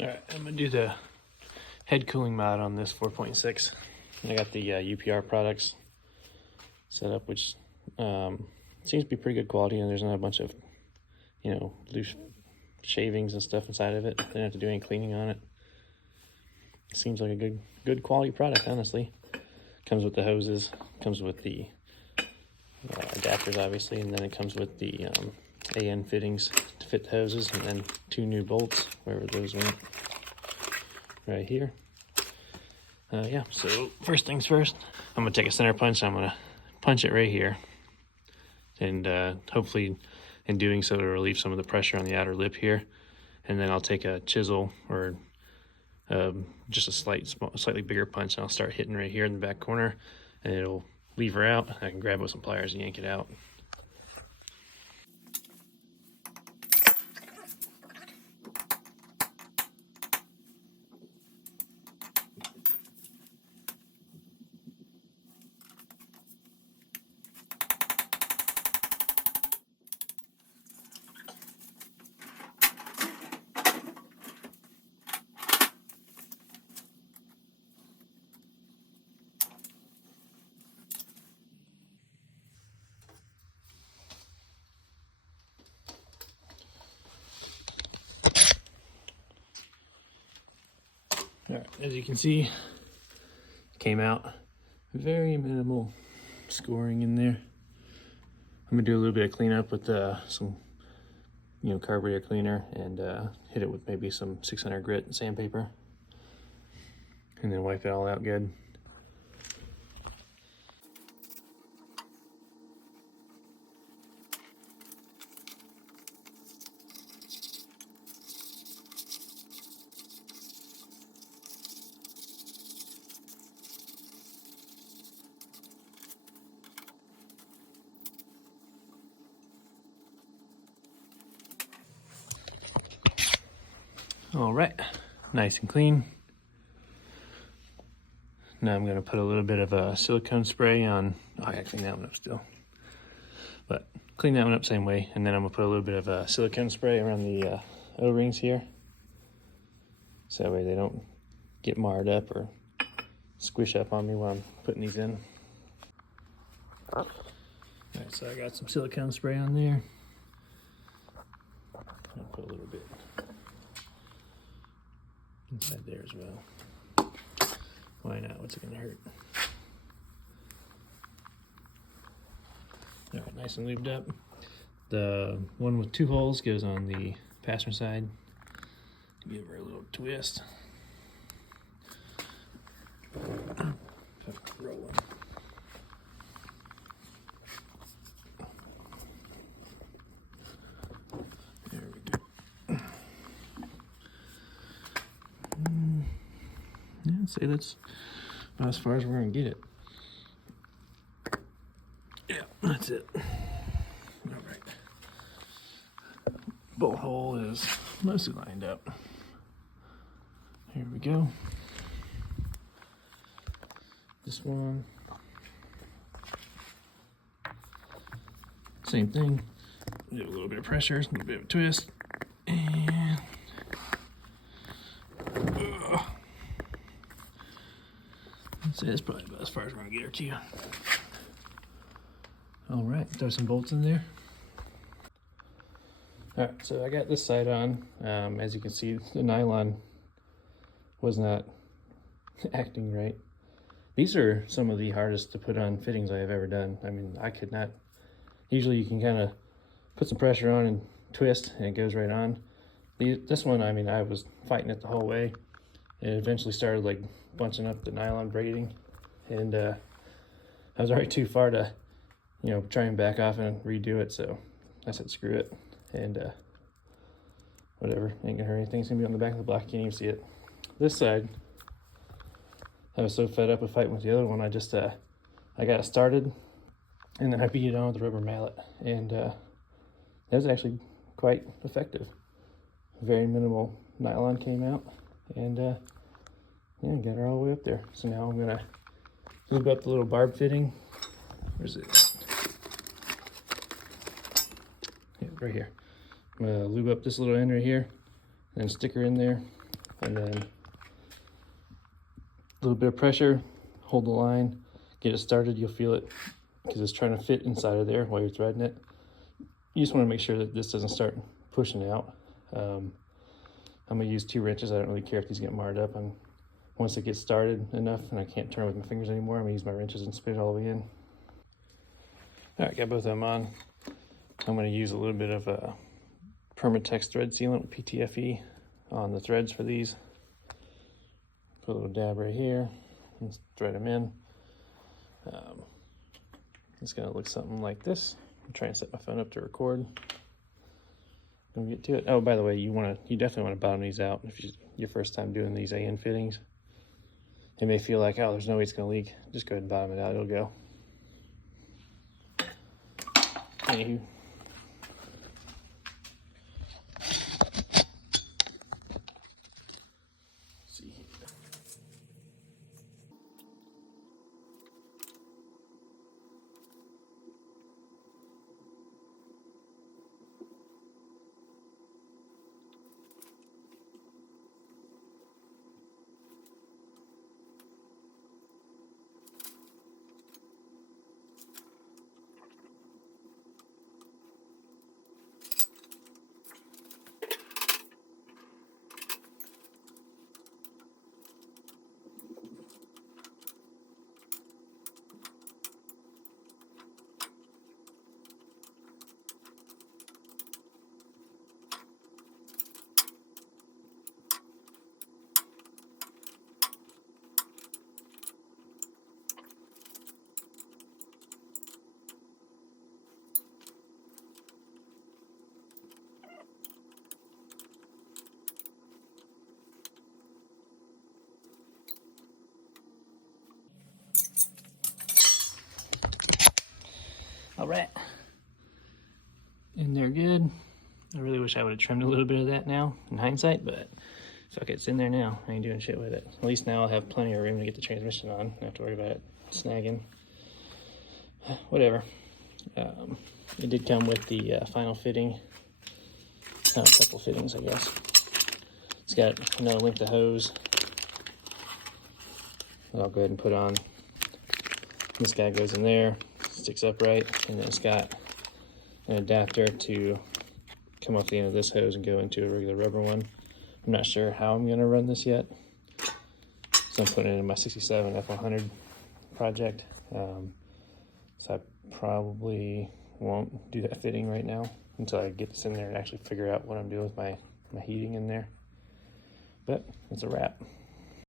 All right, I'm gonna do the head cooling mod on this 4.6. I got the UPR products set up, which seems to be pretty good quality, and there's not a bunch of, loose shavings and stuff inside of it. They don't have to do any cleaning on it. Seems like a good quality product, honestly. Comes with the hoses, comes with the adapters, obviously, and then it comes with the AN fittings to fit the hoses, and then 2 new bolts wherever those went, right here. Yeah, so first things first, I'm gonna take a center punch. I'm gonna punch it right here, and hopefully in doing so to relieve some of the pressure on the outer lip here. And then I'll take a chisel or just a slightly bigger punch, and I'll start hitting right here in the back corner, and it'll lever out. I can grab it with some pliers and yank it out. All right, as you can see, came out very minimal scoring in there. I'm gonna do a little bit of cleanup with some, carburetor cleaner, and hit it with maybe some 600 grit and sandpaper, and then wipe it all out good. All right, nice and clean. Now I'm gonna put a little bit of a silicone spray on. Oh, I gotta clean that one up still. But clean that one up same way, and then I'm gonna put a little bit of a silicone spray around the O-rings here. So that way they don't get marred up or squish up on me while I'm putting these in. All right, so I got some silicone spray on there. I'll put a little bit inside there as well. Why not? What's it gonna hurt? All right, nice and lubed up. The one with 2 holes goes on the passenger side. Give her a little twist. Rolling. There we go. Yeah, I'd say that's about as far as we're gonna get it. Yeah, that's it. All right. Bolt hole is mostly lined up. Here we go. This one. Same thing. Do a little bit of pressure, a little bit of a twist, and that's it. That's probably about as far as we're gonna get her to you. All right, throw some bolts in there. All right, so I got this side on. As you can see, the nylon was not acting right. These are some of the hardest to put on fittings I have ever done. I mean, I could not. Usually you can kind of put some pressure on and twist and it goes right on. This one, I mean, I was fighting it the whole way. It eventually started like bunching up the nylon braiding, and I was already too far to, try and back off and redo it. So I said, screw it, and whatever, ain't gonna hurt anything. It's gonna be on the back of the block, you can't even see it. This side, I was so fed up with fighting with the other one, I just, I got it started, and then I beat it on with the rubber mallet, and that was actually quite effective. Very minimal nylon came out, and yeah, got her all the way up there. So now I'm gonna lube up the little barb fitting. Where's it? Yeah, right here. I'm gonna lube up this little end right here, and then stick her in there, and then a little bit of pressure, hold the line, get it started. You'll feel it because it's trying to fit inside of there while you're threading it. You just want to make sure that this doesn't start pushing out. I'm gonna use 2 wrenches. I don't really care if these get marred up. And once it gets started enough and I can't turn with my fingers anymore, I'm gonna use my wrenches and spin it all the way in. All right, got both of them on. I'm gonna use a little bit of a Permatex thread sealant with PTFE on the threads for these. Put a little dab right here and thread them in. It's gonna look something like this. I'm trying to set my phone up to record. Gonna get to it. Oh, by the way, you definitely want to bottom these out if your first time doing these AN fittings. It may feel like, oh, there's no way it's gonna leak. Just go ahead and bottom it out, it'll go. Anywho. See here. All right, and they're good. I really wish I would have trimmed a little bit of that now in hindsight, but fuck it, it's in there now. I ain't doing shit with it. At least now I'll have plenty of room to get the transmission on. I don't have to worry about it snagging. Whatever. It did come with the final fitting. A couple fittings, I guess. It's got another length of hose that I'll go ahead and put on. This guy goes in there, sticks upright, and then it's got an adapter to come off the end of this hose and go into a regular rubber one. I'm not sure how I'm gonna run this yet, so I'm putting it in my 67 F100 project. So I probably won't do that fitting right now until I get this in there and actually figure out what I'm doing with my heating in there. But it's a wrap.